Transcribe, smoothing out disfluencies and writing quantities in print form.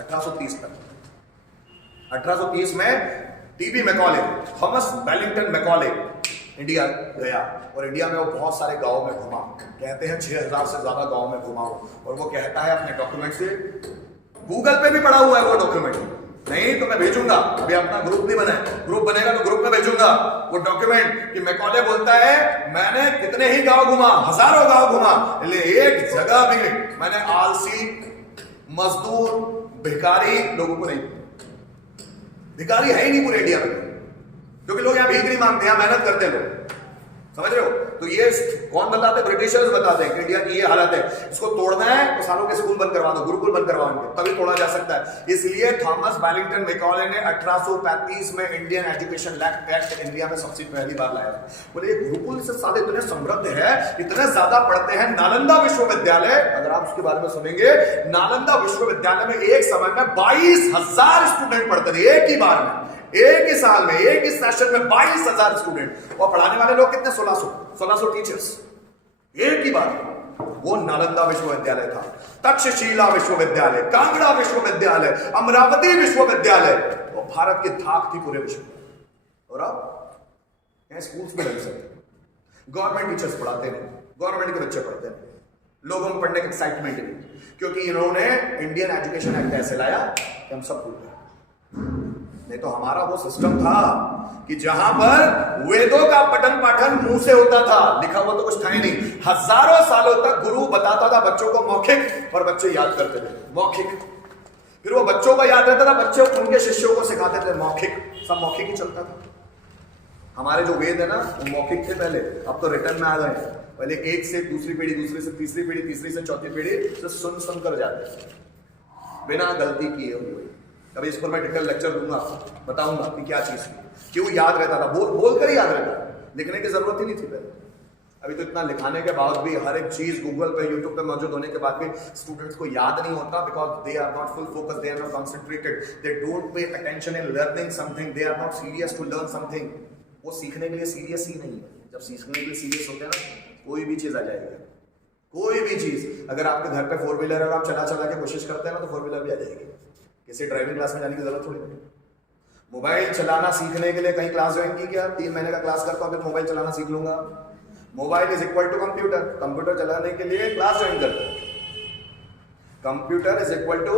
1830 तक। 1830 में TB Macaulay, Thomas Wellington Macaulay India गया और इंडिया में वो बहुत सारे गांवों में घुमा। कहते हैं 6000 से ज्यादा गांवों में घुमा और वो कहता है अपने डॉक्यूमेंट से, गूगल पे भी पड़ा हुआ है वो डॉक्यूमेंट, नहीं तो मैं भेजूंगा, अभी अपना ग्रुप नहीं बना है, ग्रुप बनेगा तो ग्रुप में भेजूंगा वो डॉक्यूमेंट कि मैकॉले बोलता है मैंने कितने ही गांव घुमा, हजारों गांव घुमा, लेकिन एक जगह भी मैंने आलसी, मजदूर, भिखारी लोगों को नहीं, भिखारी है ही नहीं पूरे इंडिया में, क्योंकि लोग यहां भीख नहीं मांगते, यहां मेहनत करते हैं लोग, समझ रहे हो। तो ये कौन बताते, ब्रिटिशर्स बताते हैं कि इंडिया की ये हालत है, इसको तोड़ना है तो सालों के स्कूल बंद करवा दो, गुरुकुल बंद करवाएंगे तभी तोड़ा जा सकता है। इसलिए थॉमस वेलिंगटन मैकॉले ने 1835 में इंडियन एजुकेशन एक्ट इंडिया में सबसे पहली बार लाया। बोले गुरुकुल से साले इतने समृद्ध है, इतने ज्यादा पढ़ते हैं। नालंदा विश्वविद्यालय, अगर आप उसके बारे में सुनेंगे, नालंदा विश्वविद्यालय में एक समय में 22,000 स्टूडेंट पढ़ते थे, एक ही बार में, एक ही साल में, एक ही सेशन में 22,000 स्टूडेंट, और पढ़ाने वाले लोग कितने, 1600 टीचर्स एक ही बार। वो नालंदा विश्वविद्यालय था। तक्षशिला विश्वविद्यालय, कांगड़ा विश्वविद्यालय, अमरावती विश्वविद्यालय, वो भारत की धाक थी पूरे विश्व में। और अब स्कूल्स में लग सकते, गवर्नमेंट टीचर्स पढ़ाते नहीं, गवर्नमेंट के बच्चे पढ़ते नहीं, लोगों में पढ़ने का एक्साइटमेंट नहीं, क्योंकि इन्होंने इंडियन एजुकेशन एक्ट ऐसे लाया कि हम सब भूल गए। नहीं तो हमारा वो सिस्टम था कि जहां पर वेदों का पठन पाठन मुंह से होता था, लिखा हुआ तो कुछ था ही नहीं। हजारों सालों तक गुरु बताता था बच्चों को मौखिक, और बच्चे याद करते थे मौखिक, फिर वो बच्चों को याद रहता था, बच्चे उनके शिष्यों को सिखाते थे मौखिक, सब मौखिक ही चलता था। हमारे जो वेद है ना वो मौखिक थे पहले, अब तो रिटर्न में आ गए। पहले एक से दूसरी पीढ़ी, दूसरी से तीसरी पीढ़ी, तीसरी से चौथी पीढ़ी से सुन कर जाते बिना गलती किए हुए। अभी इस पर मैं डिटेल लेक्चर दूंगा, बताऊंगा कि क्या चीज थी, क्यों याद रहता था, बोल कर ही याद रहता था, लिखने की जरूरत ही नहीं थी पहले। अभी तो इतना लिखाने के बाद भी, हर एक चीज गूगल पे, यूट्यूब पे मौजूद होने के बाद भी स्टूडेंट्स को याद नहीं होता, because they are not full focus, they are not concentrated, they don't pay attention in learning something, they are not serious to learn something. वो सीखने के लिए सीरियस ही नहीं है। जब सीखने के लिए सीरियस होते हैं ना, कोई भी चीज आ जाएगी, कोई भी चीज। अगर आपके घर पे 4 व्हीलर है और आप चला के कोशिश करते हैं ना, तो 4 व्हीलर भी आ जाएगी, किसी ड्राइविंग क्लास में जाने की जरूरत थोड़ी नहीं। मोबाइल चलाना सीखने के लिए कहीं क्लास ज्वाइन की क्या, 3 महीने का क्लास करता हूं, फिर मोबाइल चलाना सीख लूंगा। Mobile is equal to computer, computer चलाने के लिए क्लास ज्वाइन करते हैं। Computer is equal to